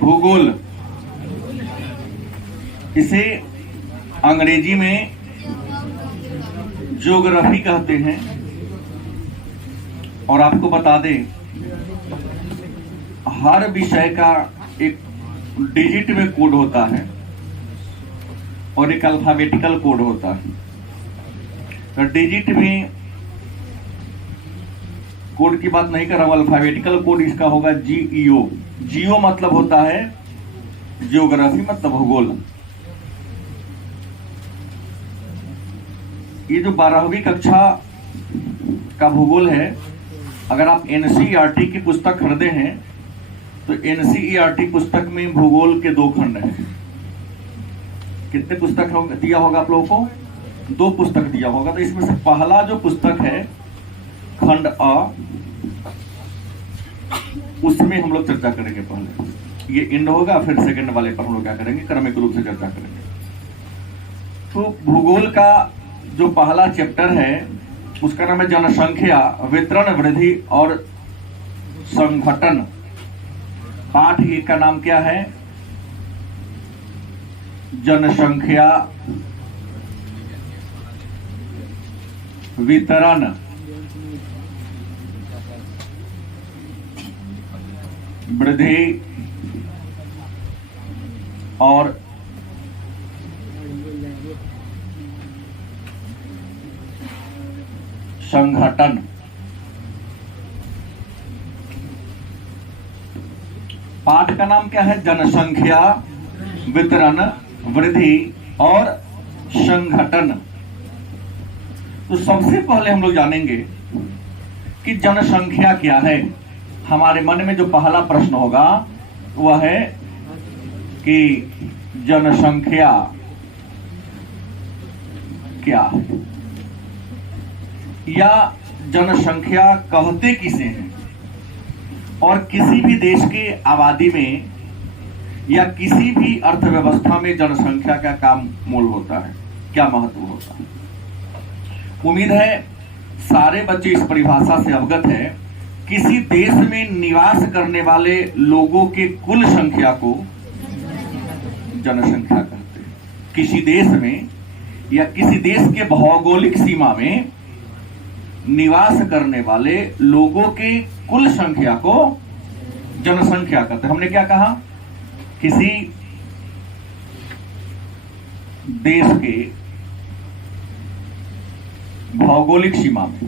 भूगोल, इसे अंग्रेजी में ज्योग्राफी कहते हैं। और आपको बता दें, हर विषय का एक डिजिट में कोड होता है और एक अल्फाबेटिकल कोड होता है। तो डिजिट में कोड की बात नहीं कर रहा हूं, अल्फाबेटिकल कोड इसका होगा जीईओ। जीओ मतलब होता है ज्योग्राफी, मतलब भूगोल। ये जो 12वीं कक्षा का भूगोल है, अगर आप एनसीईआरटी की पुस्तक खरीदे हैं तो एनसीईआरटी पुस्तक में भूगोल के 2 खंड हैं। कितने पुस्तक दिया होगा आप लोगों को? 2 पुस्तक दिया होगा। तो इसमें से पहला जो पुस्तक है खंड अ, उसमें हम लोग चर्चा करेंगे। पहले ये एंड होगा, फिर सेकंड वाले पर हम लोग क्या करेंगे, क्रमिक रूप से चर्चा करेंगे। तो भूगोल का जो पहला चैप्टर है उसका नाम है जनसंख्या, वितरण, वृद्धि और संघटन। पाठ 1 का नाम क्या है? जनसंख्या, वितरण, वृद्धि और संघटन। पाठ का नाम क्या है? जनसंख्या, वितरण, वृद्धि और संघटन। तो सबसे पहले हम लोग जानेंगे कि जनसंख्या क्या है। हमारे मन में जो पहला प्रश्न होगा वह है कि जनसंख्या क्या है, या जनसंख्या कहते किसे हैं, और किसी भी देश के आबादी में या किसी भी अर्थव्यवस्था में जनसंख्या का क्या मूल होता है, क्या महत्व होता है। उम्मीद है सारे बच्चे इस परिभाषा से अवगत है। किसी देश में निवास करने वाले लोगों के कुल संख्या को जनसंख्या कहते हैं। किसी देश में या किसी देश के भौगोलिक सीमा में निवास करने वाले लोगों के कुल संख्या को जनसंख्या कहते हैं। हमने क्या कहा? किसी देश के भौगोलिक सीमा में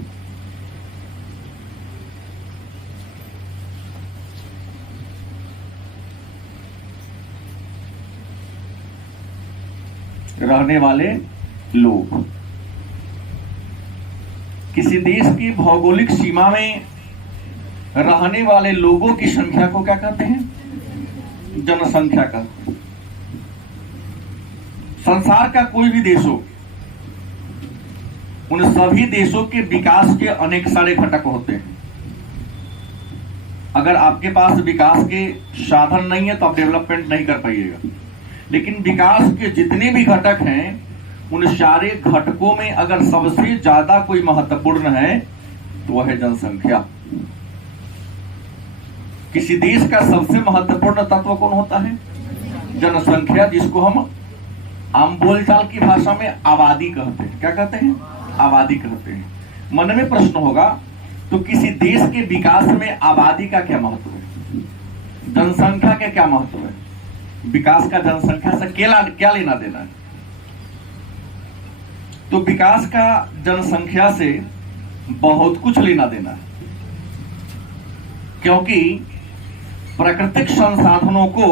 रहने वाले लोग, किसी देश की भौगोलिक सीमा में रहने वाले लोगों की संख्या को क्या कहते हैं? जनसंख्या कहते हैं। संसार का कोई भी देश हो, उन सभी देशों के विकास के अनेक सारे घटक होते हैं। अगर आपके पास विकास के साधन नहीं है तो आप डेवलपमेंट नहीं कर पाइएगा। लेकिन विकास के जितने भी घटक हैं, उन सारे घटकों में अगर सबसे ज्यादा कोई महत्वपूर्ण है तो वह है जनसंख्या। किसी देश का सबसे महत्वपूर्ण तत्व कौन होता है? जनसंख्या, जिसको हम आम बोलचाल की भाषा में आबादी कहते हैं। क्या कहते हैं? आबादी कहते हैं। मन में प्रश्न होगा, तो किसी देश के विकास में आबादी का क्या महत्व है, जनसंख्या का क्या महत्व है? विकास का जनसंख्या से क्या लेना देना है? तो विकास का जनसंख्या से बहुत कुछ लेना देना है, क्योंकि प्राकृतिक संसाधनों को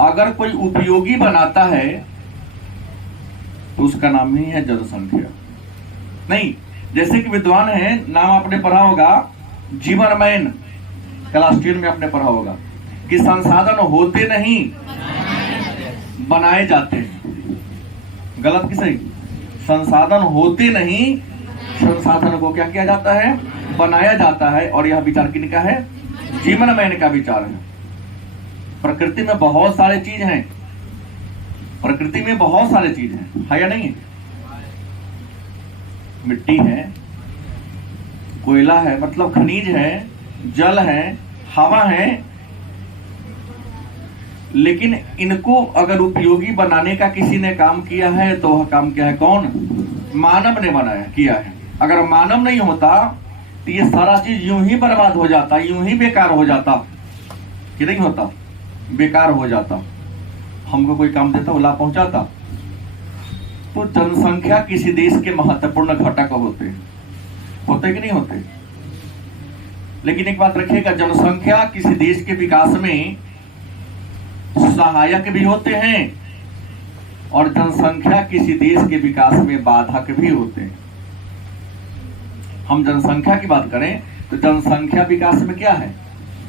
अगर कोई उपयोगी बनाता है तो उसका नाम ही है जनसंख्या। नहीं, जैसे कि विद्वान है, नाम आपने पढ़ा होगा जीवरमैन, क्लास 10 में आपने पढ़ा होगा कि संसाधन होते नहीं बनाए जाते हैं। गलत कि सही? संसाधन होते नहीं, संसाधन को क्या किया जाता है? बनाया जाता है। और यह विचार किनका है? जीवरमैन का विचार है। प्रकृति में बहुत सारे चीज हैं, प्रकृति में बहुत सारे चीज हैं, है या नहीं? मिट्टी है, कोयला है, मतलब खनिज है, जल है, हवा है, लेकिन इनको अगर उपयोगी बनाने का किसी ने काम किया है तो वह काम क्या है? कौन? मानव ने बनाया किया है। अगर मानव नहीं होता तो ये सारा चीज यूं ही बर्बाद हो जाता, यूं ही बेकार हो जाता, कि नहीं होता? बेकार हो जाता। हमको कोई काम देता, वो लाभ पहुंचाता। तो जनसंख्या किसी देश के महत्वपूर्ण घटक होते कि नहीं होते? लेकिन एक बात रखिएगा, जनसंख्या किसी देश के विकास में सहायक भी होते हैं और जनसंख्या किसी देश के विकास में बाधक भी होते हैं। हम जनसंख्या की बात करें तो जनसंख्या विकास में क्या है?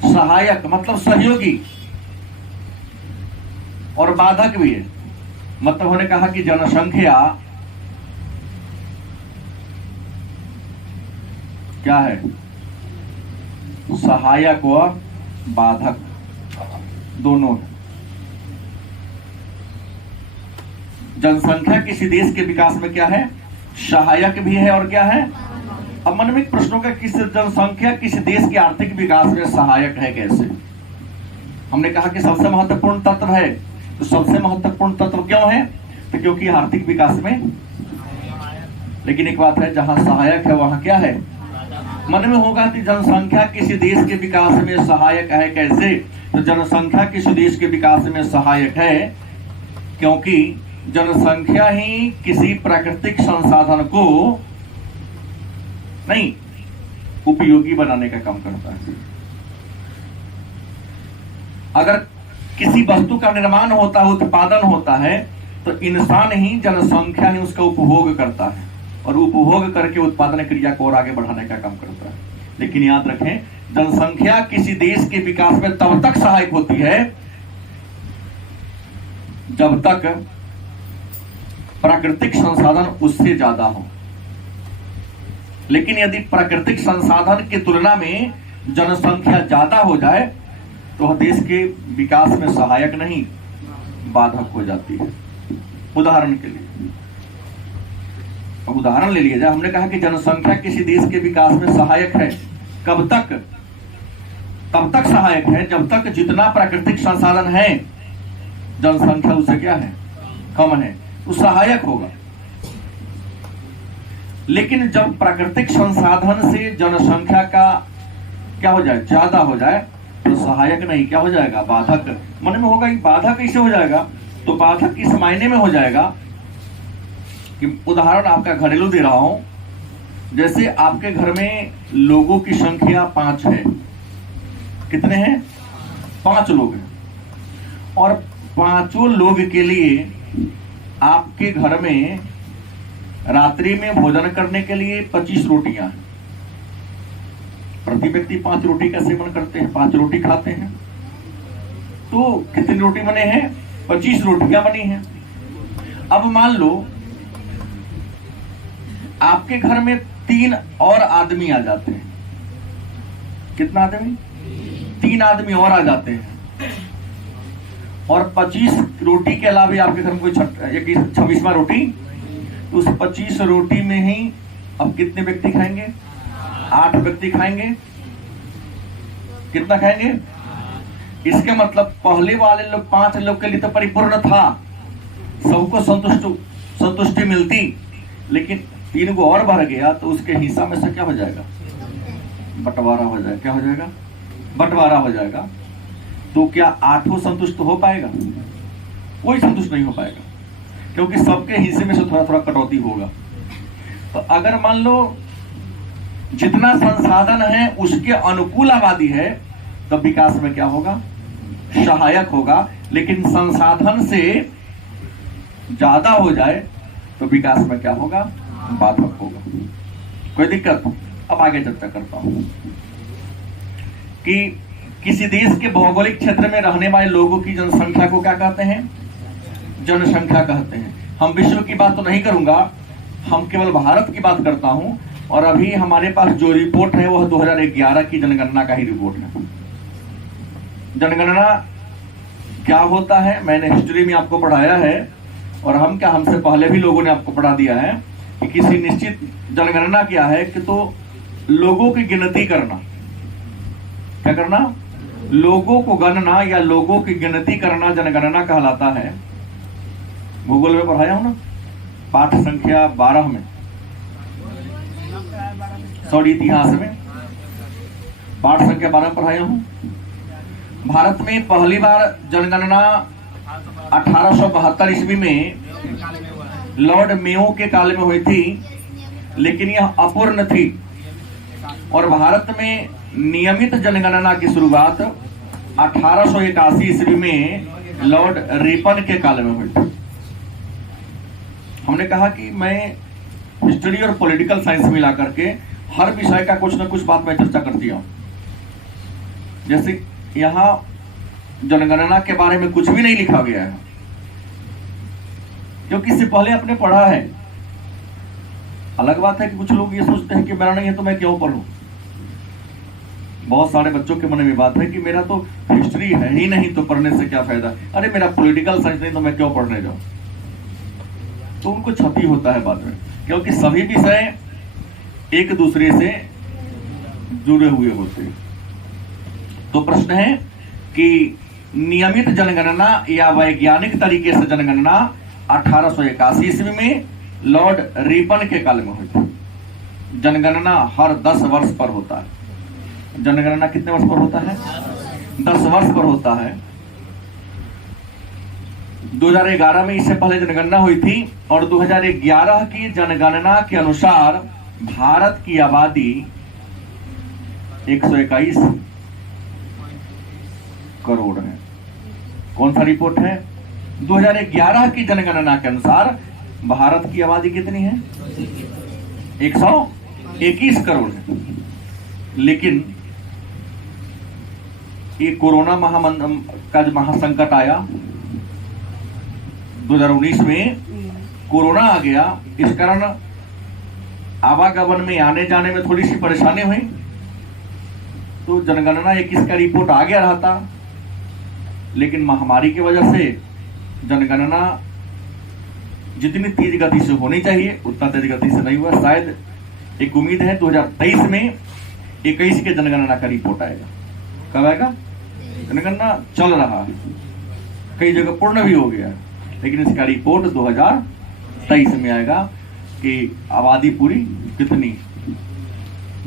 सहायक, मतलब सहयोगी, और बाधक भी है। मतलब उन्होंने कहा कि जनसंख्या क्या है? सहायक व बाधक दोनों है। जनसंख्या किसी देश के विकास में क्या है? सहायक भी है और क्या है? अब मन में प्रश्नों का, किस जनसंख्या किसी देश के आर्थिक विकास में सहायक है कैसे? हमने कहा कि सबसे महत्वपूर्ण तत्व है। तो सबसे महत्वपूर्ण तत्व क्यों है? तो क्योंकि आर्थिक विकास में। लेकिन एक बात है, जहां सहायक है वहां क्या है? मन में होगा कि जनसंख्या किसी देश के विकास में सहायक है कैसे? तो जनसंख्या किसी देश के विकास में सहायक है क्योंकि जनसंख्या ही किसी प्राकृतिक संसाधन को नहीं उपयोगी बनाने का काम करता है। अगर किसी वस्तु का निर्माण होता है, उत्पादन होता है, तो इंसान ही, जनसंख्या ही उसका उपभोग करता है और उपभोग करके उत्पादन क्रिया को और आगे बढ़ाने का काम करता है। लेकिन याद रखें, जनसंख्या किसी देश के विकास में तब तक सहायक होती है जब तक प्राकृतिक संसाधन उससे ज्यादा हो। लेकिन यदि प्राकृतिक संसाधन की तुलना में जनसंख्या ज्यादा हो जाए तो वह देश के विकास में सहायक नहीं, बाधक हो जाती है। उदाहरण के लिए, अब उदाहरण ले लिया जाए। हमने कहा कि जनसंख्या किसी देश के विकास में सहायक है। कब तक? तब तक सहायक है जब तक जितना प्राकृतिक संसाधन है जनसंख्या उससे क्या है? कम है, तो सहायक होगा। लेकिन जब प्राकृतिक संसाधन से जनसंख्या का क्या हो जाए? ज्यादा हो जाए, तो सहायक नहीं, क्या हो जाएगा? बाधक। मन में होगा कि बाधक कैसे हो जाएगा? तो बाधक इस मायने में हो जाएगा कि उदाहरण आपका घरेलू दे रहा हूं। जैसे आपके घर में लोगों की संख्या 5 है। कितने हैं? 5 लोग हैं। और 5 लोग के लिए आपके घर में रात्रि में भोजन करने के लिए 25 रोटियां हैं। प्रति व्यक्ति 5 रोटी का सेवन करते हैं, 5 रोटी खाते हैं। तो कितनी रोटी बने हैं? 25 रोटियां बनी हैं। अब मान लो आपके घर में 3 और आदमी आ जाते हैं। कितना आदमी? 3 आदमी और आ जाते हैं और 25 रोटी के अलावा आपके घर में कोई 26वां रोटी, तो उस 25 रोटी में ही अब कितने व्यक्ति खाएंगे? 8 व्यक्ति खाएंगे। कितना खाएंगे? इसके मतलब पहले वाले लोग 5 लोग के लिए तो परिपूर्ण था, सबको संतुष्टि मिलती। लेकिन 3 को और बढ़ गया तो उसके हिस्सा में से क्या हो जाएगा? बंटवारा हो जाएगा। क्या हो जाएगा? बंटवारा हो जाएगा। तो क्या 8 संतुष्ट हो पाएगा? कोई संतुष्ट नहीं हो पाएगा, क्योंकि सबके हिस्से में से थोड़ा थोड़ा कटौती होगा। तो अगर मान लो जितना संसाधन है उसके अनुकूल आबादी है, तो विकास में क्या होगा? सहायक होगा। लेकिन संसाधन से ज्यादा हो जाए तो विकास में क्या होगा? बाधक होगा। कोई दिक्कत? अब आगे चर्चा करता हूं कि किसी देश के भौगोलिक क्षेत्र में रहने वाले लोगों की जनसंख्या को क्या कहते हैं? जनसंख्या कहते हैं। हम विश्व की बात तो नहीं करूंगा, हम केवल भारत की बात करता हूं। और अभी हमारे पास जो रिपोर्ट है वह 2011 की जनगणना का ही रिपोर्ट है। जनगणना क्या होता है मैंने हिस्ट्री में आपको पढ़ाया है, और हमसे पहले भी लोगों ने आपको पढ़ा दिया है कि किसी निश्चित जनगणना क्या है कि तो लोगों की गिनती करना, क्या करना, लोगों को गणना या लोगों की गिनती करना जनगणना कहलाता है। गूगल में पढ़ाया हूं ना, पाठ संख्या 12 में, सॉरी इतिहास में पाठ संख्या 12 में पढ़ाया हूं। भारत में पहली बार जनगणना 1872 ईस्वी में लॉर्ड मेयो के काल में हुई थी, लेकिन यह अपूर्ण थी। और भारत में नियमित जनगणना की शुरुआत 1881 ईस्वी में लॉर्ड रिपन के काल में हुई थी। हमने कहा कि मैं हिस्ट्री और पॉलिटिकल साइंस मिला करके हर विषय का कुछ न कुछ बात मैं चर्चा करती हूं। जैसे यहां जनगणना के बारे में कुछ भी नहीं लिखा गया है, क्योंकि इससे पहले आपने पढ़ा है। अलग बात है कि कुछ लोग ये सोचते हैं कि मेरा नहीं है तो मैं क्यों पढ़ूं। बहुत सारे बच्चों के मन में बात है कि मेरा तो हिस्ट्री है ही नहीं तो पढ़ने से क्या फायदा, अरे मेरा पॉलिटिकल साइंस नहीं तो मैं क्यों पढ़ने जाऊं। तो उनको क्षति होता है बाद में, क्योंकि सभी विषय एक दूसरे से जुड़े हुए होते हैं। तो प्रश्न है कि नियमित जनगणना या वैज्ञानिक तरीके से जनगणना 1881 ईस्वी में लॉर्ड रिपन के काल में हुई थी। जनगणना हर 10 वर्ष पर होता है। जनगणना कितने वर्ष पर होता है? 10 वर्ष पर होता है। 2011 में इससे पहले जनगणना हुई थी और 2011 की जनगणना के अनुसार भारत की आबादी 121 करोड़ है। कौन सा रिपोर्ट है? 2011 की जनगणना के अनुसार भारत की आबादी कितनी है? 121 करोड़ है। लेकिन ये कोरोना का जो महासंकट आया 2019 में, कोरोना आ गया, इस कारण आवागमन में आने जाने में थोड़ी सी परेशानी हुई, तो जनगणना 21 का रिपोर्ट आ गया रहा था। लेकिन महामारी की वजह से जनगणना जितनी तेज गति से होनी चाहिए उतना तेज गति से नहीं हुआ। शायद एक उम्मीद है 2023 में 21 के जनगणना का रिपोर्ट आएगा। कब आएगा? जनगणना चल रहा है, कई जगह पूर्ण भी हो गया, लेकिन इसका रिपोर्ट 2023 में आएगा कि आबादी पूरी कितनी,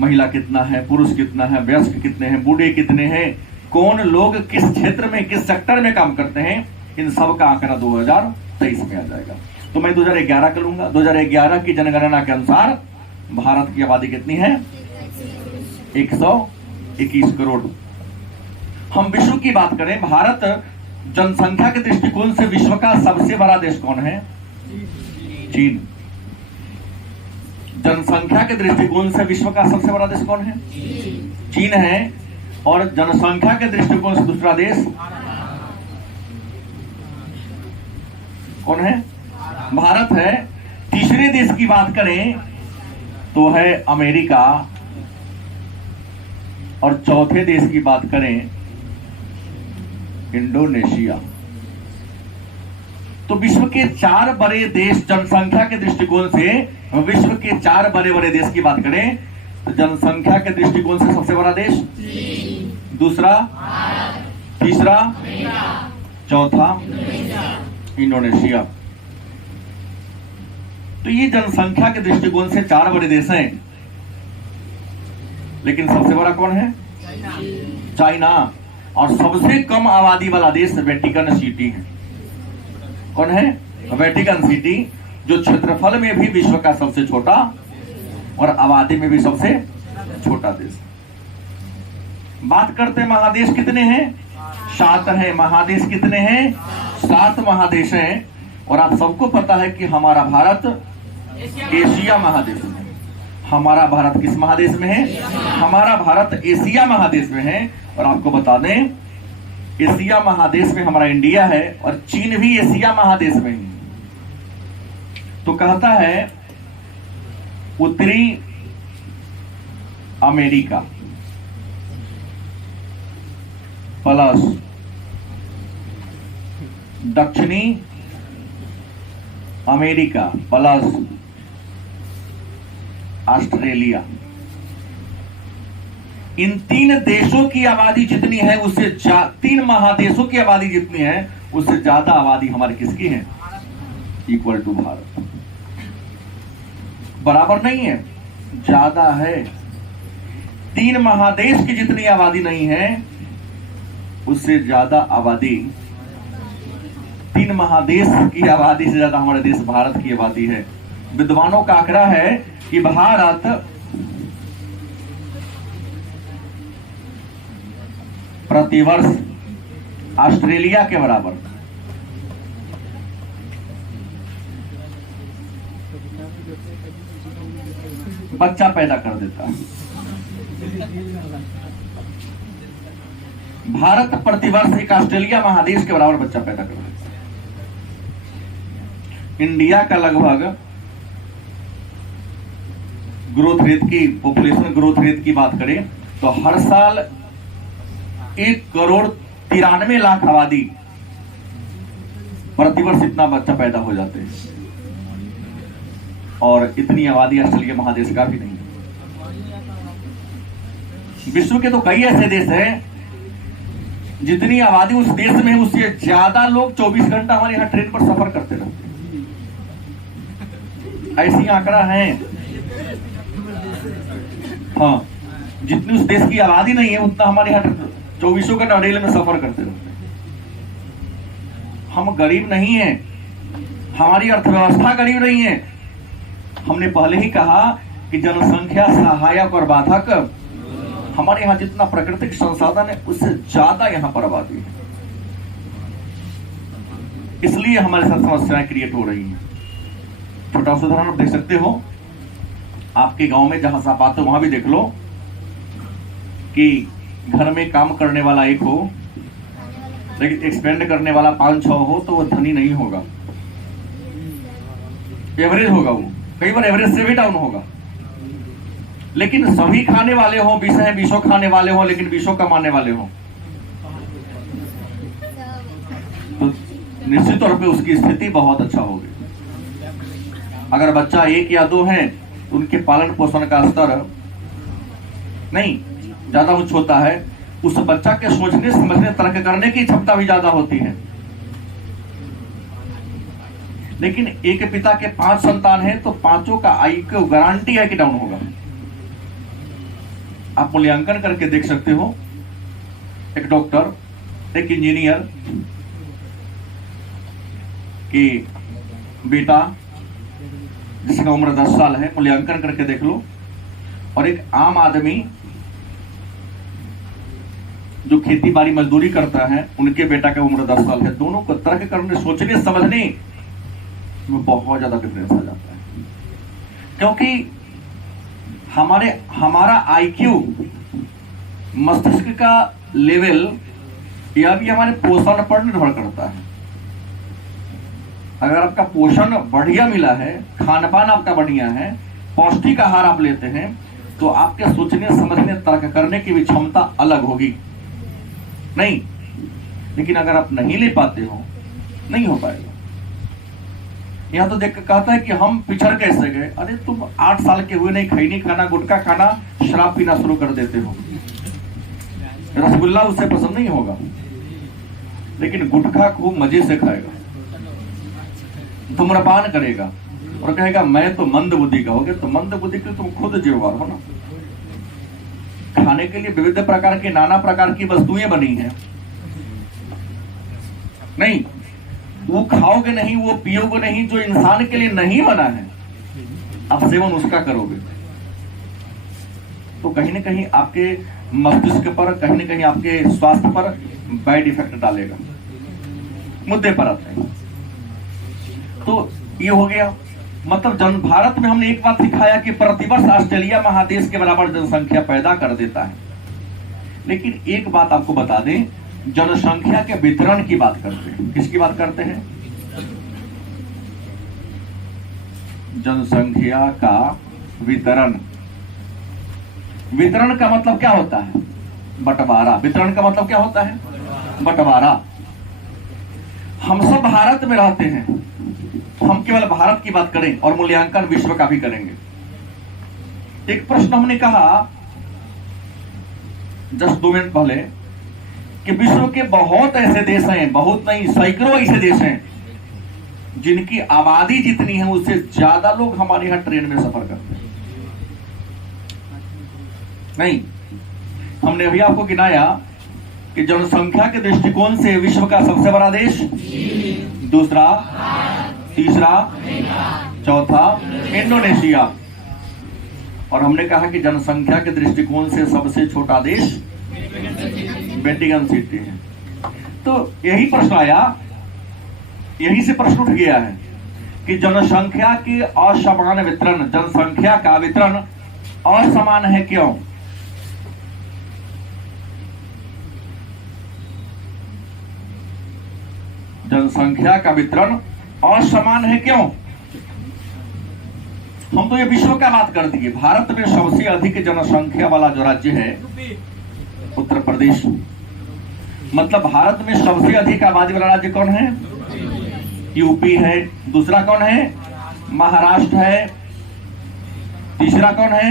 महिला कितना है, पुरुष कितना है, वयस्क कितने हैं, बूढ़े कितने हैं, कौन लोग किस क्षेत्र में किस सेक्टर में काम करते हैं, इन सब का आंकड़ा 2023 में आ जाएगा। तो मैं 2011 का लूंगा। 2011 की जनगणना के अनुसार भारत की आबादी कितनी है? 121 करोड़। हम विश्व की बात करें, भारत जनसंख्या के दृष्टिकोण से विश्व का सबसे बड़ा देश कौन है? चीन। जनसंख्या के दृष्टिकोण से विश्व का सबसे बड़ा देश कौन है? चीन है। और जनसंख्या के दृष्टिकोण से दूसरा देश कौन है? भारत है। तीसरे देश की बात करें तो है अमेरिका, और चौथे देश की बात करें इंडोनेशिया। तो विश्व के 4 बड़े देश जनसंख्या के दृष्टिकोण से, विश्व के 4 बड़े बड़े देश की बात करें तो जनसंख्या के दृष्टिकोण से सबसे बड़ा देश, दूसरा, तीसरा, चौथा इंडोनेशिया। तो ये जनसंख्या के दृष्टिकोण से 4 बड़े देश हैं, लेकिन सबसे बड़ा कौन है? चाइना। और सबसे कम आबादी वाला देश वेटिकन सिटी है। कौन है? वेटिकन सिटी, जो क्षेत्रफल में भी विश्व का सबसे छोटा और आबादी में भी सबसे छोटा देश। बात करते हैं महादेश कितने हैं? 7 हैं। महादेश कितने हैं? 7 महादेश हैं। और आप सबको पता है कि हमारा भारत एशिया महादेश में है। हमारा भारत किस महादेश में है? हमारा भारत एशिया महादेश में है। और आपको बता दें, एशिया महादेश में हमारा इंडिया है और चीन भी एशिया महादेश में है। तो कहता है उत्तरी अमेरिका प्लस दक्षिणी अमेरिका प्लस ऑस्ट्रेलिया। इन 3 देशों की आबादी जितनी है उससे 3 महादेशों की आबादी जितनी है उससे ज्यादा आबादी हमारी किसकी है? Equal to Bharat. बराबर नहीं है, ज्यादा है। 3 महादेश की जितनी आबादी नहीं है उससे ज्यादा आबादी, 3 महादेश की आबादी से ज्यादा हमारे देश भारत की आबादी है। विद्वानों का आंकड़ा है कि भारत प्रतिवर्ष ऑस्ट्रेलिया के बराबर बच्चा पैदा कर देता है। भारत प्रतिवर्ष एक ऑस्ट्रेलिया महादेश के बराबर बच्चा पैदा कर देता है। इंडिया का लगभग ग्रोथ रेट की, पॉपुलेशन ग्रोथ रेट की बात करें तो हर साल 1,93,00,000 आबादी प्रतिवर्ष इतना बच्चा पैदा हो जाते हैं, और इतनी आबादी ऑस्ट्रेलिया महादेश का भी नहीं है। विश्व के तो कई ऐसे देश हैं जितनी आबादी उस देश में है उससे ज्यादा लोग 24 घंटा हमारे यहां ट्रेन पर सफर करते रहते हैं। ऐसी आंकड़ा है। हाँ, जितनी उस देश की आबादी नहीं है उतना हमारे यहां 24 घंटा रेल में सफर करते रहते हैं। हम गरीब नहीं हैं, हमारी अर्थव्यवस्था गरीब नहीं है। हमने पहले ही कहा कि जनसंख्या सहायक और बाधक, हमारे यहां जितना प्राकृतिक संसाधन है उससे ज्यादा यहां पर आबादी है, इसलिए हमारे साथ समस्याएं क्रिएट हो रही हैं। छोटा उदाहरण आप देख सकते हो, आपके गांव में जहां से आप आते हो वहां भी देख लो कि घर में काम करने वाला एक हो लेकिन एक्सपेंड करने वाला 5-6 हो तो वो धनी नहीं होगा, एवरेज होगा। वो कई बार एवरेज से भी डाउन होगा। लेकिन सभी खाने वाले हो, 20 हैं 20 खाने वाले हो, लेकिन 20 कमाने वाले हो, तो निश्चित तौर पे उसकी स्थिति बहुत अच्छा होगी। अगर बच्चा 1 या 2 है तो उनके पालन पोषण का स्तर नहीं ज्यादा उच्च होता है, उस बच्चा के सोचने समझने तर्क करने की क्षमता भी ज्यादा होती है। लेकिन एक पिता के 5 संतान हैं तो 5 का IQ गारंटी है कि डाउन होगा। आप मूल्यांकन करके देख सकते हो, एक डॉक्टर, एक इंजीनियर की बेटा जिसका उम्र 10 साल है, मूल्यांकन करके देख लो, और एक आम आदमी जो खेती बाड़ी मजदूरी करता है उनके बेटा का उम्र 10 साल है। दोनों को तर्क करने, सोचने समझने में बहुत ज्यादा डिफरेंस आ जाता है, क्योंकि हमारा IQ, मस्तिष्क का लेवल, यह भी हमारे पोषण पर निर्भर करता है। अगर आपका पोषण बढ़िया मिला है, खान पान आपका बढ़िया है, पौष्टिक आहार आप लेते हैं, तो आपके सोचने समझने तर्क करने की भी क्षमता अलग होगी। नहीं, लेकिन अगर आप नहीं ले पाते हो, नहीं हो पाएगा। यहां तो देख कर कहता है कि हम पिछड़ कैसे गए। अरे तुम 8 साल के हुए नहीं, खैनी खाना, गुटखा खाना, शराब पीना शुरू कर देते हो। रसगुल्ला उससे पसंद नहीं होगा, लेकिन गुटखा खूब मजे से खाएगा, धूम्रपान करेगा और कहेगा मैं तो मंद बुद्धि का हो गया। तो मंद बुद्धि के तुम खुद जिम्मेवार हो ना। खाने के लिए विविध प्रकार के, नाना प्रकार की वस्तुएं बनी हैं, नहीं वो खाओगे नहीं, वो पियोगे नहीं, जो इंसान के लिए नहीं बना है, आप सेवन उसका करोगे तो कहीं ना कहीं आपके मस्तिष्क पर, कहीं ना कहीं आपके स्वास्थ्य पर बैड इफेक्ट डालेगा। मुद्दे पर आते हैं तो ये हो गया। मतलब भारत में हमने एक बात सिखाया कि प्रतिवर्ष ऑस्ट्रेलिया महादेश के बराबर जनसंख्या पैदा कर देता है। लेकिन एक बात आपको बता दें, जनसंख्या के वितरण की बात करते हैं। किसकी बात करते हैं? जनसंख्या का वितरण। वितरण का मतलब क्या होता है? बंटवारा। वितरण का मतलब क्या होता है? बंटवारा। हम सब भारत में रहते हैं, हम केवल भारत की बात करें और मूल्यांकन विश्व का भी करेंगे। एक प्रश्न हमने कहा जस्ट 2 मिनट पहले कि विश्व के बहुत ऐसे देश हैं, बहुत नहीं सैकड़ों ऐसे देश हैं जिनकी आबादी जितनी है उससे ज्यादा लोग हमारे यहां ट्रेन में सफर करते हैं। नहीं, हमने अभी आपको गिनाया कि जनसंख्या के दृष्टिकोण से विश्व का सबसे बड़ा देश, दूसरा, तीसरा, चौथा इंडोनेशिया, और हमने कहा कि जनसंख्या के दृष्टिकोण से सबसे छोटा देश वेटिकन सिटी है। तो यही प्रश्न आया, यही से प्रश्न उठ गया है कि जनसंख्या के असमान वितरण, जनसंख्या का वितरण असमान है क्यों? जनसंख्या का वितरण असमान है क्यों? हम तो ये विश्व का बात कर दिए। भारत में सबसे अधिक जनसंख्या वाला जो राज्य है उत्तर प्रदेश, मतलब भारत में सबसे अधिक आबादी वाला राज्य कौन है? यूपी है। दूसरा कौन है? महाराष्ट्र है। तीसरा कौन है?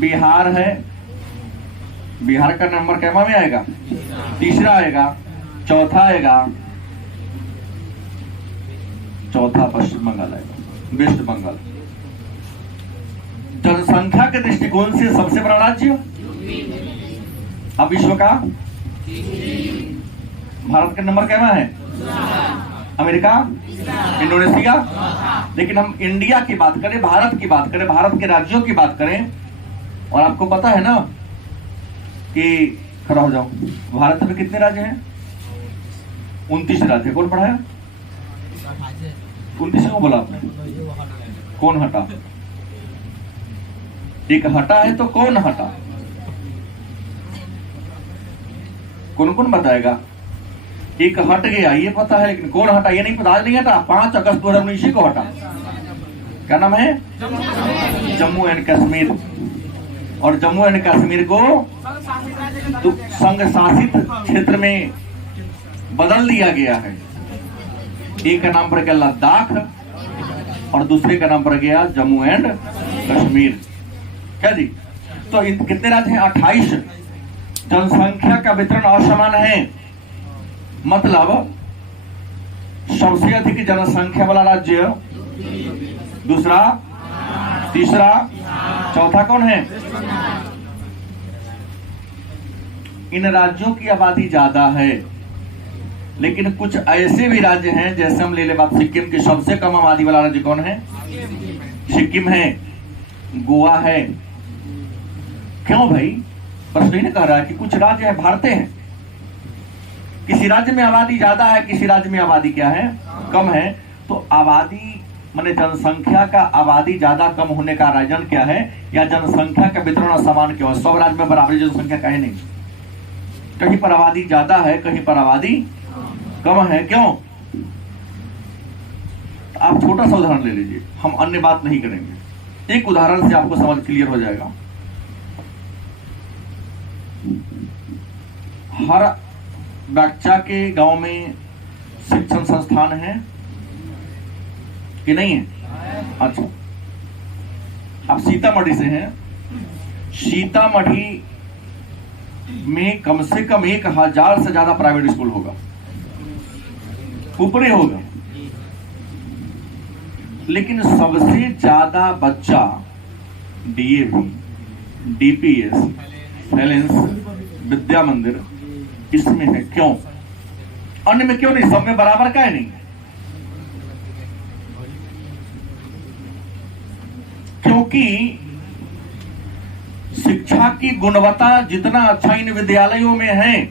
बिहार है। बिहार का नंबर कैमा में आएगा? तीसरा आएगा। चौथा आएगा, चौथा पश्चिम बंगाल आएगा, वेस्ट बंगाल। जनसंख्या के दृष्टिकोण से सबसे बड़ा राज्य अब विश्व का, भारत का नंबर कैमा है? America, Indonesia. लेकिन हम इंडिया की बात करें, भारत की बात करें, भारत के राज्यों की बात करें, और आपको पता है ना कि, खड़ा हो जाओ, भारत में कितने राज्य हैं? 29 राज्य। कौन पढ़ाया? 29 को बोला आपने? कौन हटा? एक हटा है तो कौन हटा? कौन कौन बताएगा? एक हट गया ये पता है, लेकिन कौन हटा ये नहीं पता। आज नहीं हटा, 5 अगस्त 2019 को हटा। क्या नाम है? जम्मू एंड कश्मीर। और जम्मू एंड कश्मीर को तो संघ शासित क्षेत्र में बदल दिया गया है। एक का नाम पर गया लद्दाख और दूसरे का नाम पर गया जम्मू एंड कश्मीर। क्या जी? तो कितने राज्य हैं? 28। जनसंख्या का वितरण असमान है, मतलब सबसे अधिक जनसंख्या वाला राज्य दूसरा, तीसरा, चौथा कौन है? इन राज्यों की आबादी ज्यादा है, लेकिन कुछ ऐसे भी राज्य हैं, जैसे हम ले ले बात सिक्किम की, सबसे कम आबादी वाला राज्य कौन है? सिक्किम है, गोवा है। क्यों भाई? प्रश्न ही नहीं कह रहा है कि कुछ राज्य है भारते हैं, किसी राज्य में आबादी ज्यादा है, किसी राज्य में आबादी क्या है? कम है। तो आबादी माने जनसंख्या का आबादी ज्यादा कम होने का रीजन क्या है, या जनसंख्या का वितरण असमान क्यों है? सब राज्य में बराबरी जनसंख्या का है नहीं, कहीं पर आबादी ज्यादा है, कहीं पर आबादी कम है। क्यों? आप छोटा सा उदाहरण ले लीजिए, हम अन्य बात नहीं करेंगे, एक उदाहरण से आपको समझ क्लियर हो जाएगा। हर बच्चा के गांव में शिक्षण संस्थान है कि नहीं है? अच्छा, आप सीतामढ़ी से हैं, सीतामढ़ी में कम से कम 1000 से ज्यादा प्राइवेट स्कूल होगा, ऊपरी होगा, लेकिन सबसे ज्यादा बच्चा डीएवी, डीपीएस, फैलेंस, विद्या मंदिर इसमें है। क्यों? अन्य में क्यों नहीं? सब में बराबर का है नहीं? क्योंकि शिक्षा की गुणवत्ता जितना अच्छा इन विद्यालयों में है,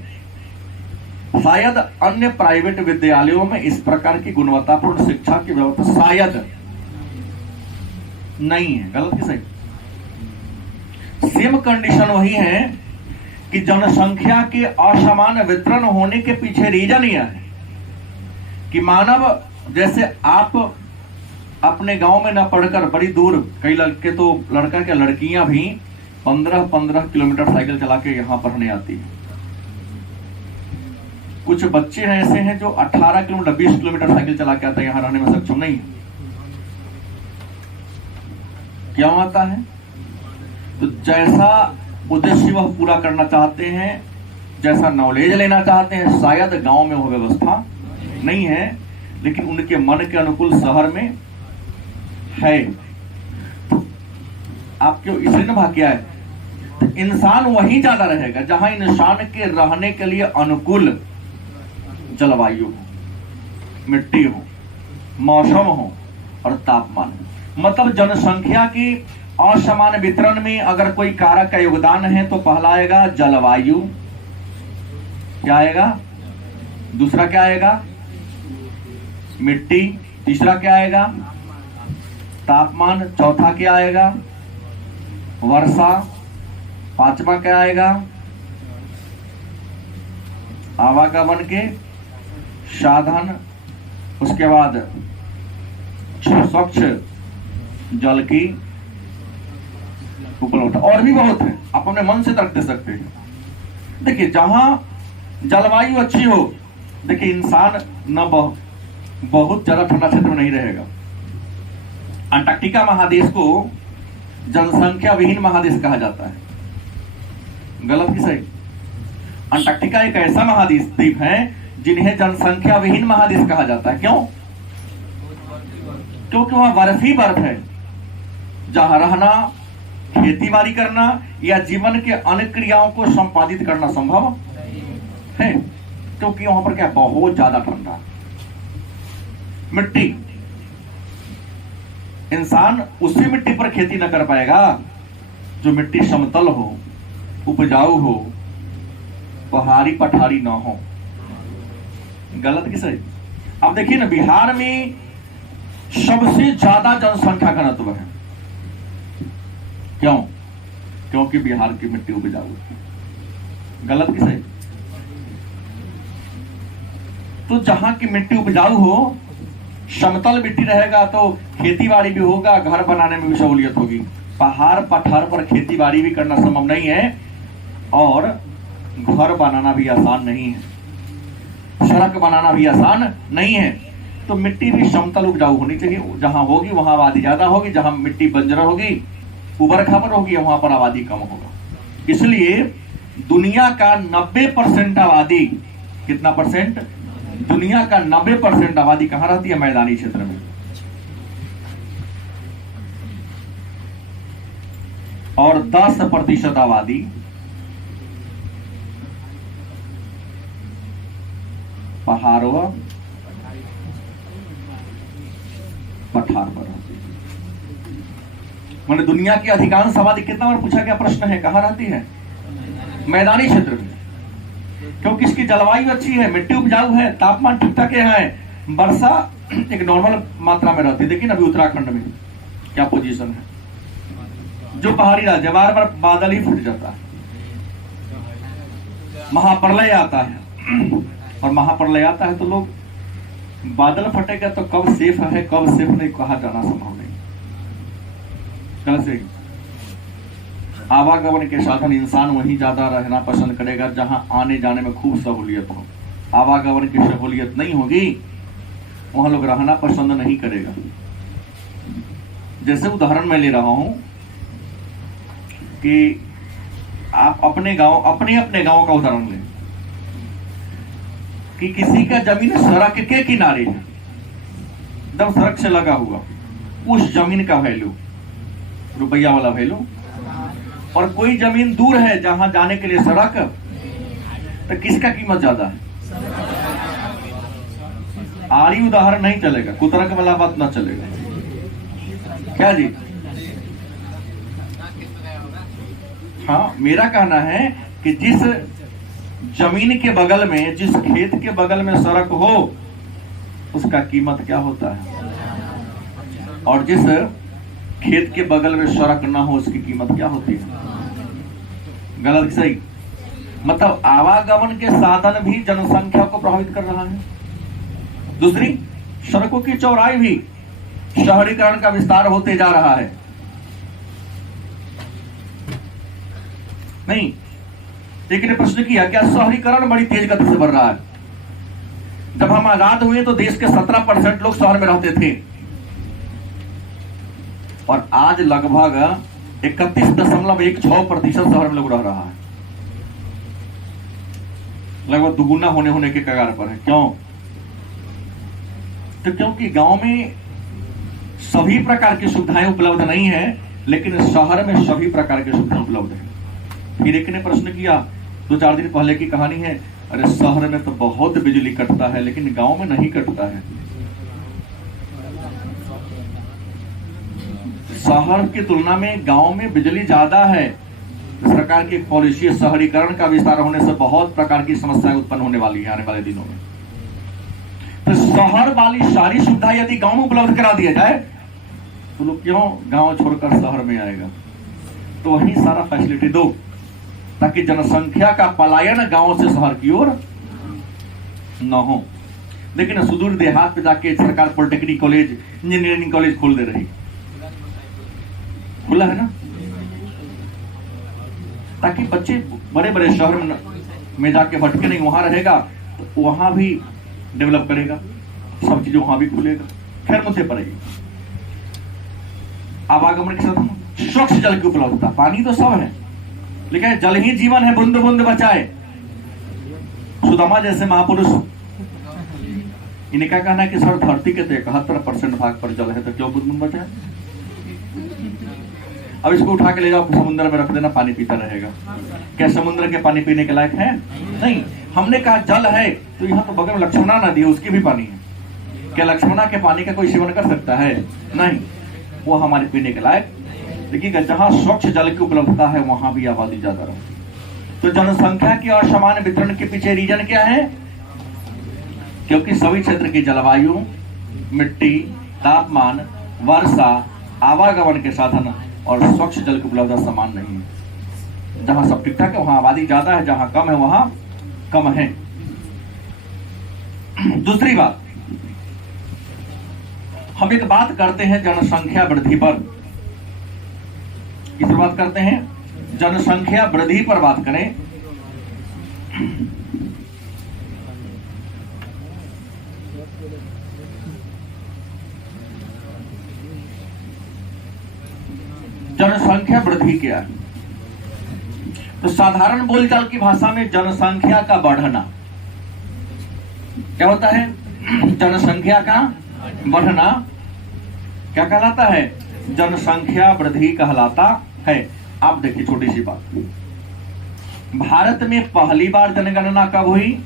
शायद अन्य प्राइवेट विद्यालयों में इस प्रकार की गुणवत्तापूर्ण शिक्षा की व्यवस्था शायद नहीं है। गलत कि सही? सेम कंडीशन वही है कि जनसंख्या के असमान वितरण होने के पीछे रीजन यह है कि मानव, जैसे आप अपने गांव में न पढ़कर बड़ी दूर, कई लड़के तो लड़का के लड़कियां भी 15-15 किलोमीटर साइकिल चला के यहां पढ़ने आती है। कुछ बच्चे ऐसे हैं जो 18 किलोमीटर 20 किलोमीटर साइकिल चला के आते हैं, यहां रहने में सक्षम नहीं है। क्यों आता है? तो जैसा उद्देश्य वह पूरा करना चाहते हैं, जैसा नॉलेज लेना चाहते हैं, शायद गांव में वो व्यवस्था नहीं है, लेकिन उनके मन के अनुकूल शहर में है। आप क्यों इसलिए ना भाग गया है, तो इंसान वहीं ज्यादा रहेगा जहां इंसान के रहने के लिए अनुकूल जलवायु हो, मिट्टी हो, मौसम हो और तापमान हो। मतलब जनसंख्या की असमान वितरण में अगर कोई कारक का योगदान है तो पहला आएगा जलवायु, क्या आएगा, दूसरा क्या आएगा मिट्टी, तीसरा क्या आएगा तापमान, चौथा क्या आएगा वर्षा, पांचवा क्या आएगा आवागमन के साधन, उसके बाद स्वच्छ जल की उपलब्धता, और भी बहुत है, आप अपने मन से तर्क दे सकते हैं। देखिए जहां जलवायु अच्छी हो, देखिए इंसान न बहुत ज्यादा ठंडा क्षेत्र में नहीं रहेगा। अंटार्कटिका महादेश को जनसंख्या विहीन महादेश कहा जाता है, गलत कि सही? अंटार्कटिका एक ऐसा महादेश द्वीप है जिन्हें जनसंख्या विहीन महादेश कहा जाता है। क्यों? क्योंकि वहां बर्फ ही बर्फ है, जहां रहना, खेती बाड़ी करना या जीवन के अन्य क्रियाओं को संपादित करना संभव है, क्योंकि वहां पर क्या बहुत ज्यादा ठंडा। मिट्टी, इंसान उसी मिट्टी पर खेती न कर पाएगा जो मिट्टी समतल हो, उपजाऊ हो, पहाड़ी पठारी ना हो। गलत कि सही? अब देखिए ना, बिहार में सबसे ज्यादा जनसंख्या घनत्व है। क्यों? क्योंकि बिहार की मिट्टी उपजाऊ है। गलत कि सही? तो जहां की मिट्टी उपजाऊ हो, समतल मिट्टी रहेगा तो खेती बाड़ी भी होगा, घर बनाने में भी सहूलियत होगी। पहाड़ पठार पर खेती बाड़ी भी करना संभव नहीं है और घर बनाना भी आसान नहीं है, सड़क बनाना भी आसान नहीं है। तो मिट्टी भी समतल उपजाऊ होनी चाहिए, जहां होगी वहां आबादी ज्यादा होगी, जहां मिट्टी बंजर होगी, उबड़ खाबड़ होगी, वहां पर आबादी कम होगा। इसलिए दुनिया का 90% आबादी, कितना परसेंट? दुनिया का 90% आबादी कहां रहती है? मैदानी क्षेत्र में। और 10% आबादी पहाड़ों पठार पर रहती है। मैंने दुनिया की अधिकांश आबादी, कितना बार पूछा गया प्रश्न है, कहां रहती है? मैदानी क्षेत्र में। क्योंकि इसकी जलवायु अच्छी है, मिट्टी उपजाऊ है, तापमान ठीक ठाक है, वर्षा एक नॉर्मल मात्रा में रहती है। देखिए अभी उत्तराखंड में क्या पोजीशन है, जो पहाड़ी राज्य, बार बार बादल ही फट जाता है, महाप्रलय आता है, और महाप्रलय आता है तो लोग, बादल फटेगा तो कब सेफ है कब सेफ नहीं कहा जाना संभव नहीं। कैसे? आवागमन के साधन, इंसान वहीं ज्यादा रहना पसंद करेगा जहां आने जाने में खूब सहूलियत हो। आवागमन की सहूलियत नहीं होगी वहां लोग रहना पसंद नहीं करेगा। जैसे उदाहरण मैं ले रहा हूं कि आप अपने गांव, अपने गांव का उदाहरण लें कि किसी का जमीन सड़क के किनारे है, एकदम सड़क से लगा हुआ, उस जमीन का वैल्यू, रुपया वाला वैल्यू, और कोई जमीन दूर है जहां जाने के लिए सड़क, तो किसका कीमत ज्यादा है? आड़ी उदाहरण नहीं चलेगा, कुतरक वाला बात ना चलेगा। क्या जी? हाँ, मेरा कहना है कि जिस जमीन के बगल में, जिस खेत के बगल में सड़क हो, उसका कीमत क्या होता है, और जिस खेत के बगल में सड़क ना हो उसकी कीमत क्या होती है? गलत सही? मतलब आवागमन के साधन भी जनसंख्या को प्रभावित कर रहा है। दूसरी, सड़कों की चौड़ाई भी, शहरीकरण का विस्तार होते जा रहा है। नहीं, एक ने प्रश्न किया, क्या शहरीकरण बड़ी तेज गति से बढ़ रहा है? जब हम आजाद हुए तो देश के 17% लोग शहर में रहते थे, और आज लगभग 31.16% शहर में लोग रह रहा है, लगभग दुगुना होने के कगार पर है। क्यों? तो क्योंकि गांव में सभी प्रकार की सुविधाएं उपलब्ध नहीं है, लेकिन शहर में सभी प्रकार की सुविधाएं उपलब्ध है। फिर एक ने प्रश्न किया, 2-4 दिन पहले की कहानी है, अरे शहर में तो बहुत बिजली कटता है लेकिन गांव में नहीं कटता है। शहर की तुलना में गांव में बिजली ज्यादा है। सरकार की पॉलिसी है, शहरीकरण का विस्तार होने से बहुत प्रकार की समस्याएं उत्पन्न होने वाली है आने वाले दिनों में। तो शहर वाली सारी सुविधा यदि गांव में उपलब्ध करा दिया जाए तो लोग क्यों गांव छोड़कर शहर में आएगा? तो वहीं सारा फैसिलिटी दो ताकि जनसंख्या का पलायन गांव से शहर की ओर न हो। लेकिन सुदूर देहात पे जाके सरकार पॉलिटेक्निक कॉलेज, इंजीनियरिंग कॉलेज खोल दे रही, खुला है ना, ताकि बच्चे बड़े बड़े शहर में जाके भटके नहीं, वहां रहेगा तो वहां भी डेवलप करेगा, सब चीजें वहां भी खुलेगा। खैर मुद्दे पर आइए, आवागमन के साथ स्वच्छ जल की उपलब्धता। पानी तो सब है लेकिन जल ही जीवन है, बूंद बूंद बचाए। सुदामा जैसे महापुरुष, इनका कहना है कि सर धरती के 71% भाग पर जल है तो क्यों बूंद बूंद बचाए? अब इसको उठा के ले जाओ समुद्र में रख देना, पानी पीता रहेगा। क्या समुद्र के पानी पीने के लायक है? नहीं। हमने कहा जल है तो यहाँ तो बगल में लक्ष्मणा नदी है, उसकी भी पानी है। क्या लक्ष्मणा के पानी का कोई सेवन कर सकता है? नहीं, वो हमारे पीने के लायक। देखिएगा, जहां स्वच्छ जल की उपलब्धता है वहां भी आबादी ज्यादा रहे। तो जनसंख्या के असमान वितरण के पीछे रीजन क्या है? क्योंकि सभी क्षेत्र की जलवायु, मिट्टी, तापमान, वर्षा, आवागमन के साधन और स्वच्छ जल की उपलब्धता समान नहीं है। जहां सब ठीक ठाक है वहां आबादी ज्यादा है, जहां कम है वहां कम है। दूसरी बात, हम एक बात करते हैं जनसंख्या वृद्धि पर। किस पर बात करते हैं? जनसंख्या वृद्धि पर बात करें। जनसंख्या वृद्धि क्या है? तो साधारण बोलचाल की भाषा में जनसंख्या का बढ़ना क्या होता है? जनसंख्या का बढ़ना क्या कहलाता है? जनसंख्या वृद्धि कहलाता है। आप देखिए, छोटी सी बात, भारत में पहली बार जनगणना कब हुई?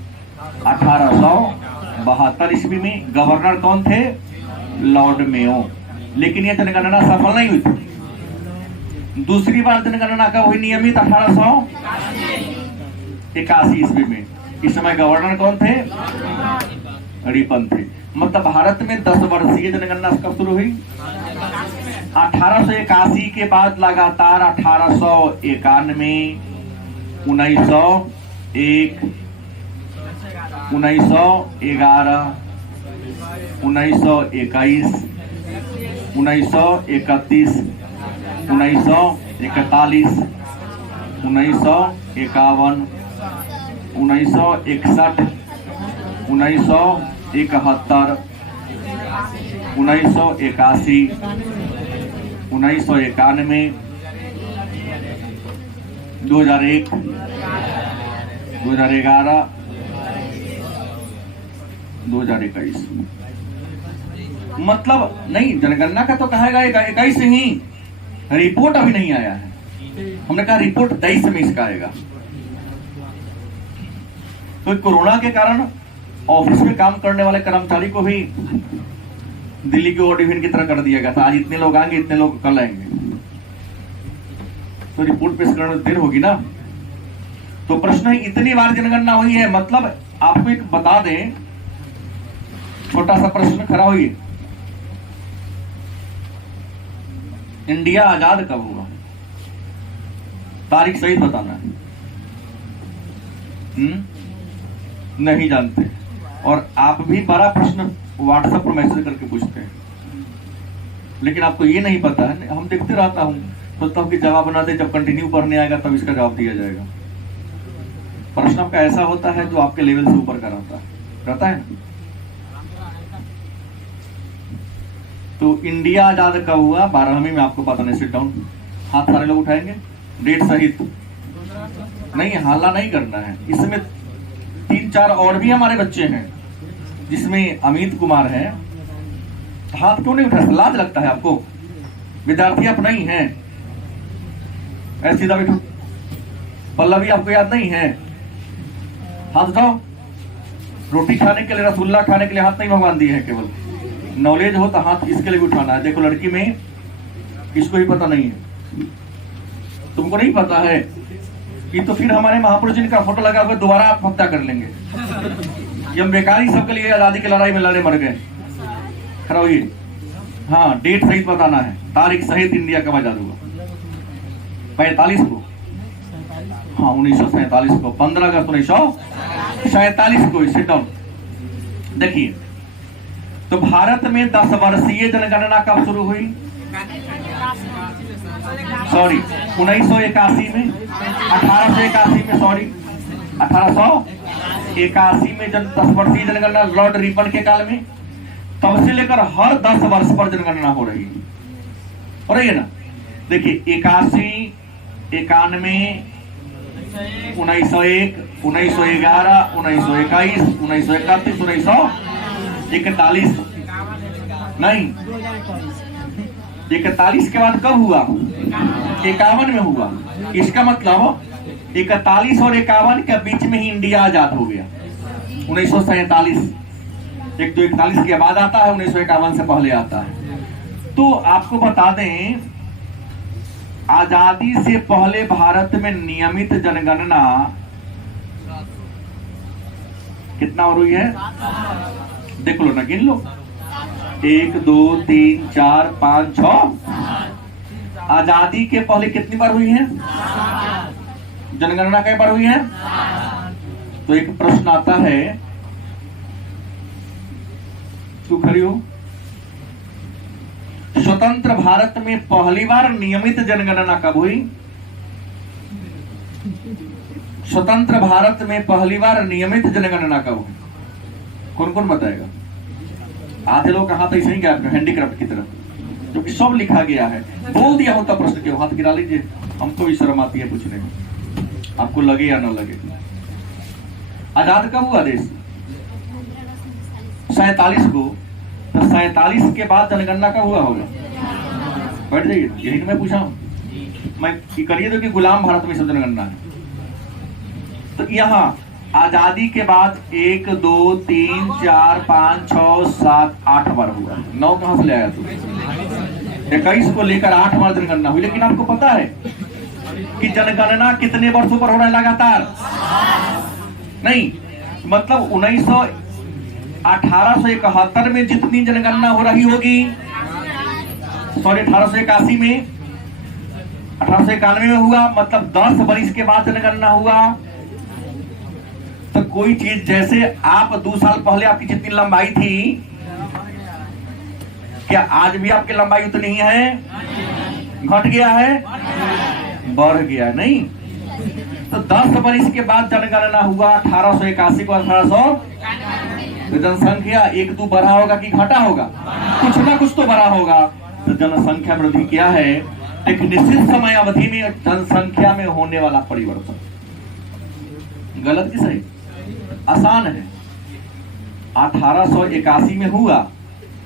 1872 ईस्वी में। गवर्नर कौन थे? Lord Mayo. लेकिन यह जनगणना सफल नहीं हुई थी। दूसरी बार जनगणना कब हुई नियमित? 1881 ईस्वी में। इस समय गवर्नर कौन थे? रिपन थे। मतलब भारत में 10 वर्षीय जनगणना कब शुरू हुई? 1881 के बाद लगातार 1891, 1901, 1911, 1921, 1931, 1941, 1951, 1961, 1971, 1981, 1991, 2001, 2011, 2021। मतलब नहीं, जनगणना का तो कहेगा 21 ही, रिपोर्ट अभी नहीं आया है। हमने कहा रिपोर्ट 23 में इसका आएगा। तो कोरोना के कारण ऑफिस में काम करने वाले कर्मचारी को भी दिल्ली के ओडिविन की तरह कर दिया गया था। आज इतने लोग आएंगे, इतने लोग कल आएंगे, तो रिपोर्ट पेश करने में देर होगी ना। तो प्रश्न है, इतनी बार जनगणना हुई है, मतलब आपको एक बता दें, छोटा सा प्रश्न खड़ा हुई, इंडिया आजाद कब हुआ? तारीख सही बताना है। नहीं जानते, और आप भी बड़ा प्रश्न व्हाट्सएप पर मैसेज करके पूछते हैं, लेकिन आपको ये नहीं पता है। हम देखते रहता हूं, सोचता हूं कि जवाब बना दे, जब कंटिन्यू पढ़ने आएगा तब इसका जवाब दिया जाएगा। प्रश्न आपका ऐसा होता है जो आपके लेवल से ऊपर का रहता है। तो इंडिया आजाद कब हुआ? 12वीं में आपको पता नहीं, सिट डाउन। हाथ सारे लोग उठाएंगे डेट सहित। नहीं, हल्ला नहीं करना है। इसमें 3-4 और भी हमारे बच्चे हैं, जिसमें अमित कुमार है। हाथ क्यों नहीं उठा? लाज लगता है आपको? विद्यार्थी आप नहीं हैं? ऐसे सीधा बैठो। पल्लवी आपको याद नहीं है? हाथ उठाओ। रोटी खाने के लिए, रसगुल्ला खाने के लिए हाथ नहीं भगवान दिए हैं, केवल नॉलेज हो तो हाथ इसके लिए भी उठाना है। देखो लड़की में इसको ही पता नहीं है, तुमको नहीं पता है कि तो फिर हमारे महापुरुष जी का फोटो लगा हुआ दोबारा आप हत्या कर लेंगे। ये हम बेकारी सबके लिए आजादी की लड़ाई में लड़े मर गए। खड़ा होइए। हाँ, डेट सहित बताना है, तारीख सहित इंडिया कब आजाद हुआ। 45 को, हाँ 1947 को, 15 अगस्त 1947 को। Sit down. देखिए, तो भारत में 10 वर्षीय जनगणना कब शुरू हुई? सॉरी, 1981 में, 1881 में, सॉरी 1881 में 10 वर्षीय जनगणना लॉर्ड रिपन के काल में। तब से लेकर हर 10 वर्ष पर जनगणना हो रही है ना। देखिए 81, 91, 1901, 1911, 1921, 1931, 1941 नहीं, 41 के बाद कब हुआ? 51 में हुआ। इसका मतलब 41 और 51 के बीच में ही इंडिया आजाद हो गया। 1947, एक तो 41 के बाद आता है, 1951 से पहले आता है। तो आपको बता दें, आजादी से पहले भारत में नियमित जनगणना कितना हो रही है? देख लो ना, गिन लो। 1, 2, 3, 4, 5, 6। आजादी के पहले कितनी बार हुई है जनगणना? कई बार हुई है? तो एक प्रश्न आता है, तू खड़ी हो। स्वतंत्र भारत में पहली बार नियमित जनगणना कब हुई? स्वतंत्र भारत में पहली बार नियमित जनगणना कब हुई? कौन कौन बताएगा? आधे लोग का हाथ ऐसे ही गया हैंडीक्राफ्ट की तरफ, क्योंकि सब लिखा गया है। बोल दिया होता प्रश्न, क्यों हाथ गिरा लीजिए। हमको भी शर्म आती है पूछने में, आपको लगे या न लगे। आजाद कब हुआ देश? 47 को। तो 47 के बाद जनगणना कब हुआ होगा? बैठ जाइए, यही तो मैं पूछा हूं। मैं करिए तो कि गुलाम भारत में सब जनगणना है। तो यहाँ आजादी के बाद 1, 2, 3, 4, 5, 6, 7, 8 बार हुआ। 9 कहां से ले आया तू? 21 को लेकर 8 बार जनगणना हुई। लेकिन आपको पता है कि जनगणना कितने वर्षों पर हो रहा है लगातार? नहीं, मतलब 1871 में जितनी जनगणना हो रही होगी, सॉरी 1881 में, 1891 में हुआ, मतलब 10 वर्ष के बाद जनगणना हुआ। तो कोई चीज, जैसे आप 2 साल पहले आपकी जितनी लंबाई थी, क्या आज भी आपकी लंबाई उतनी ही है? घट गया है? बढ़ गया? नहीं। तो 10 वर्ष के बाद जनगणना हुआ 1881 को, 1800। तो जनसंख्या 1-2 बढ़ा होगा कि घटा होगा? कुछ ना कुछ तो बढ़ा होगा। तो जनसंख्या वृद्धि क्या है? एक निश्चित समय अवधि में जनसंख्या में होने वाला परिवर्तन। गलत कि सही? आसान है। 1881 में हुआ,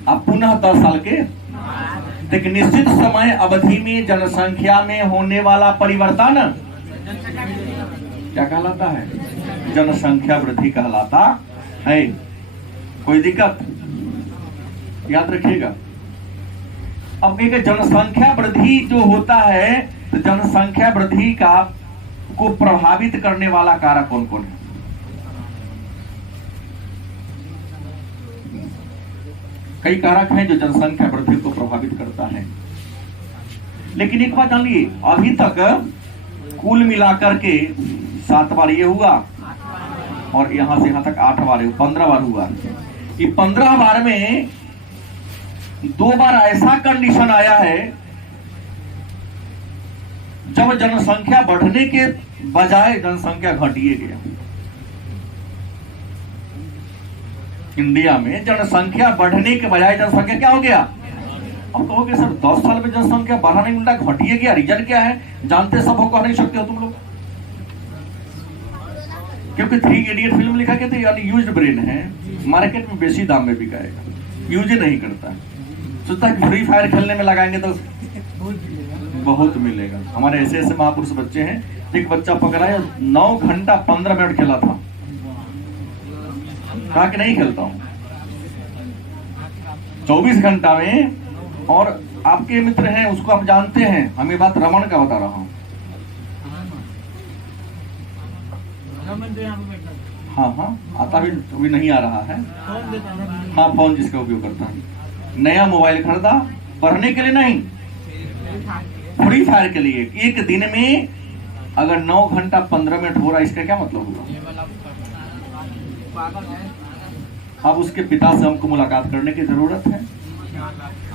अब पुनः 10 साल के, एक निश्चित समय अवधि में जनसंख्या में होने वाला परिवर्तन क्या कहलाता है? जनसंख्या वृद्धि कहलाता है। कोई दिक्कत? याद रखिएगा। अब एक जनसंख्या वृद्धि जो होता है, तो जनसंख्या वृद्धि को प्रभावित करने वाला कारक कौन कौन है? कई कारक हैं जो जनसंख्या वृद्धि को प्रभावित करता है। लेकिन एक बात जानिए, अभी तक कुल मिलाकर के 7 बार ये हुआ, और यहां से यहां तक 8 बार, 15 बार हुआ। ये 15 बार में 2 बार ऐसा कंडीशन आया है जब जनसंख्या बढ़ने के बजाय जनसंख्या घटिए गया। इंडिया में जनसंख्या बढ़ने के बजाय जनसंख्या क्या हो गया? अब कहोगे सर 10 साल में जनसंख्या बढ़ा नहीं, उल्टा घटी है क्या, रीजन क्या है? जानते सब हो, कह नहीं सकते हो तुम लोग, क्योंकि 3 इडियट फिल्म लिखा गया था, यानी यूज्ड ब्रेन है, मार्केट में बेसी दाम में बिकाएगा, यूज ही नहीं करता, सोचता कि फ्री फायर खेलने में लगाएंगे तो बहुत मिलेगा। हमारे ऐसे ऐसे महापुरुष बच्चे हैं, एक बच्चा पकड़ा है 9 घंटा 15 मिनट खेला था, कहा कि नहीं खेलता हूं 24 घंटा में। और आपके मित्र हैं, उसको आप जानते हैं, हम ये बात रमन का बता रहा हूं। हाँ हाँ आता भी अभी नहीं आ रहा है। हाँ फोन जिसका उपयोग करता है, नया मोबाइल खरीदा पढ़ने के लिए नहीं, फ्री फायर के लिए। एक दिन में अगर 9 घंटा 15 मिनट हो रहा है, इसका क्या मतलब हुआ? अब उसके पिता से हमको मुलाकात करने की जरूरत है।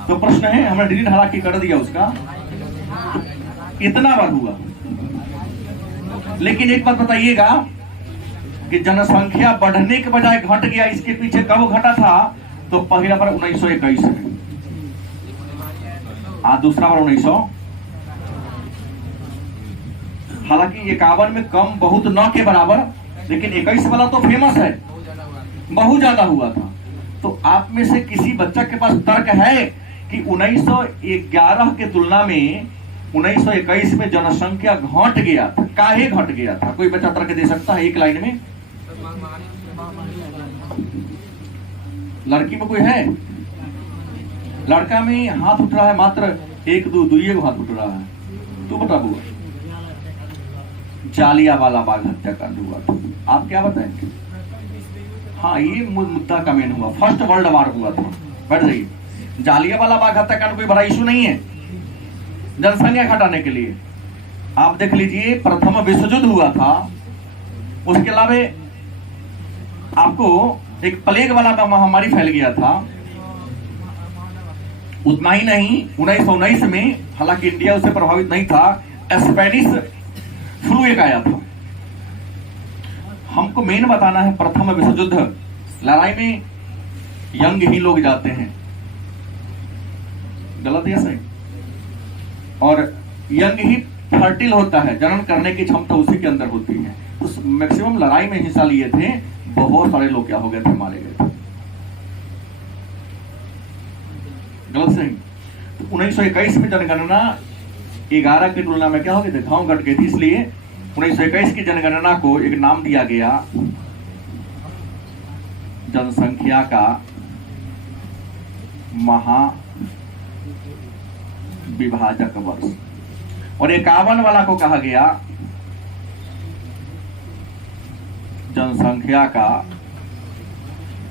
तो प्रश्न है, हमने डिलीट हालांकि कर दिया उसका, इतना बार हुआ। लेकिन एक बात बताइएगा कि जनसंख्या बढ़ने के बजाय घट गया, इसके पीछे कब घटा था? तो पहला बार 1921 में, आज दूसरा बार 1900, हालांकि 51 में कम बहुत न के बराबर, लेकिन 21 वाला तो फेमस है, बहुत ज्यादा हुआ था। तो आप में से किसी बच्चा के पास तर्क है कि 1911 के तुलना में 1921 में जनसंख्या घट गया था, काहे घट गया था? कोई बच्चा तर्क दे सकता है एक लाइन में? लड़की में कोई है? लड़का में हाथ उठ रहा है मात्र 1 2 2 हाथ उठ रहा है। तू बता बुआ। जालियांवाला बाग हत्याकांड हुआ था, आप क्या बताएंगे? हाँ ये मुद्दा का मेन हुआ, फर्स्ट वर्ल्ड वार हुआ था। बैठ जाइए। जालियांवाला बाग हत्याकांड कोई बड़ा इशू नहीं है जनसंख्या घटाने के लिए। आप देख लीजिए, प्रथम विश्व युद्ध हुआ था, उसके अलावा आपको एक प्लेग वाला महामारी फैल गया था। उतना ही नहीं, 1919 में, हालांकि इंडिया उससे प्रभावित नहीं था, स्पेनिश फ्लू एक आया था। हमको मेन बताना है, प्रथम विश्व युद्ध लड़ाई में यंग ही लोग जाते हैं, गलत या सही? और यंग ही फर्टिल होता है, जनन करने की क्षमता उसी के अंदर होती है। तो मैक्सिमम लड़ाई में हिस्सा लिए थे, बहुत सारे लोग क्या हो गए थे, मारे गए थे। गलत सही? तो 1921 में जनगणना 11 की तुलना में क्या हो गए थे, घाव घट गई थी। इसलिए 1921 की जनगणना को एक नाम दिया गया, जनसंख्या का महा विभाजक वर्ष। और 51 वाला को कहा गया जनसंख्या का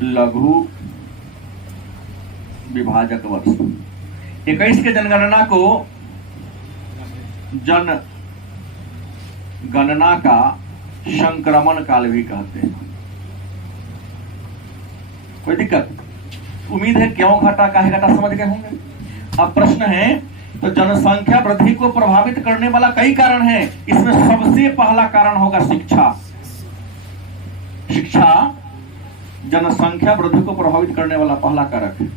लघु विभाजक वर्ष। 21 के जनगणना को जनगणना का संक्रमण काल भी कहते हैं। कोई दिक्कत? उम्मीद है क्यों घटा, काहे घटा समझ गए होंगे। अब प्रश्न है, तो जनसंख्या वृद्धि को प्रभावित करने वाला कई कारण है, इसमें सबसे पहला कारण होगा शिक्षा। शिक्षा जनसंख्या वृद्धि को प्रभावित करने वाला पहला कारक है।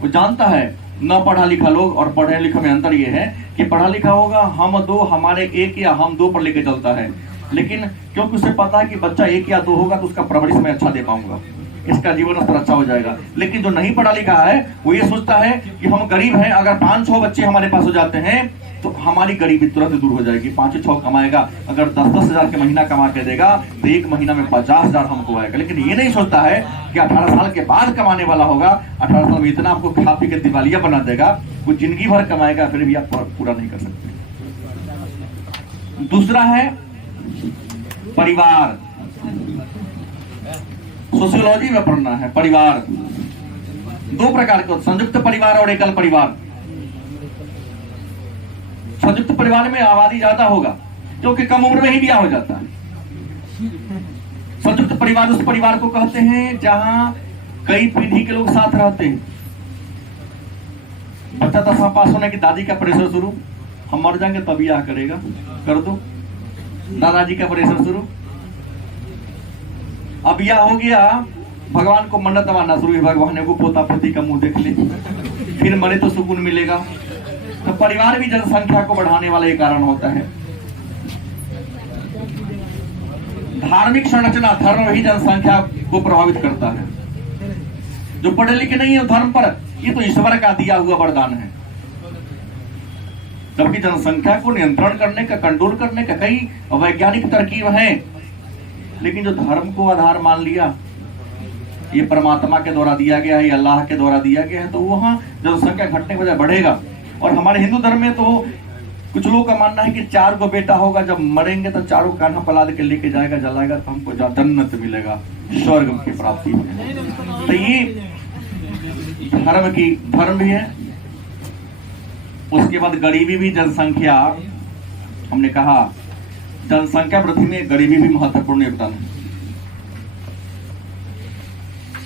वो जानता है, न पढ़ा लिखा लोग और पढ़े लिखे में अंतर यह है कि पढ़ा लिखा होगा हम 2 हमारे 1 या हम 2 पर लेके चलता है, लेकिन क्योंकि उसे पता है कि बच्चा 1 या 2 होगा तो उसका परवरिश में अच्छा दे पाऊंगा, इसका जीवन स्तर अच्छा हो जाएगा। लेकिन जो नहीं पढ़ा लिखा है वो ये सोचता है कि हम गरीब हैं, अगर 5-6 बच्चे हमारे पास हो जाते हैं तो हमारी गरीबी तुरंत दूर हो जाएगी। 5-6 कमाएगा, अगर 10-10 हजार के महीना कमा के देगा तो 1 महीना में 50 हजार हमको आएगा। लेकिन ये नहीं सोचता है कि 18 साल के बाद कमाने वाला होगा, 18 साल में इतना आपको खा पी के दिवालिया बना देगा, वो जिंदगी भर कमाएगा, फिर भी आप पूरा नहीं कर सकते। दूसरा है परिवार, सोशियोलॉजी में पढ़ना है। परिवार 2 प्रकार के, संयुक्त परिवार और एकल परिवार। संयुक्त परिवार में आबादी ज्यादा होगा क्योंकि कम उम्र में ही ब्याह हो जाता है। संयुक्त परिवार उस परिवार को कहते हैं जहां कई पीढ़ी के लोग साथ रहते हैं। बच्चा 10वां पास होने की दादी का प्रेशर शुरू, हम मर जाएंगे तब ब्याह करेगा, कर दो। दादाजी का प्रेशर शुरू, अब यह हो गया, भगवान को मन्नत मानना शुरू है, भगवान ने को पोता पोती का मुंह देख ले, फिर मरे तो सुकून मिलेगा। तो परिवार भी जनसंख्या को बढ़ाने वाला एक कारण होता है। धार्मिक संरचना, धर्म ही जनसंख्या को प्रभावित करता है। जो पढ़े लिखे नहीं है धर्म पर, ये तो ईश्वर का दिया हुआ वरदान है। जबकि जनसंख्या को नियंत्रण करने का, कंट्रोल करने का कई वैज्ञानिक तरकीब हैं, लेकिन जो धर्म को आधार मान लिया, ये परमात्मा के द्वारा दिया गया है, ये अल्लाह के द्वारा दिया गया है, तो वहां जनसंख्या घटने की वजह बढ़ेगा। और हमारे हिंदू धर्म में तो कुछ लोगों का मानना है कि 4 को बेटा होगा, जब मरेंगे तो चारों कान्हा पलाद के लेके जाएगा, जलाएगा, तो हमको जन्नत मिलेगा, स्वर्ग की प्राप्ति है। तो ये धर्म भी है। उसके बाद गरीबी भी, जनसंख्या, हमने कहा जनसंख्या वृद्धि में गरीबी भी महत्वपूर्ण योगदान है।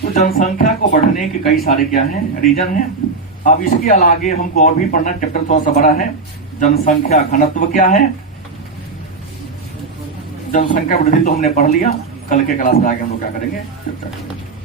तो जनसंख्या को बढ़ने के कई सारे क्या हैं, रीजन हैं। अब इसके आगे हमको और भी पढ़ना, चैप्टर थोड़ा सा बड़ा है। जनसंख्या घनत्व क्या है, जनसंख्या वृद्धि तो हमने पढ़ लिया। कल के क्लास में आगे हम लोग क्या करेंगे, चर्चा करेंगे।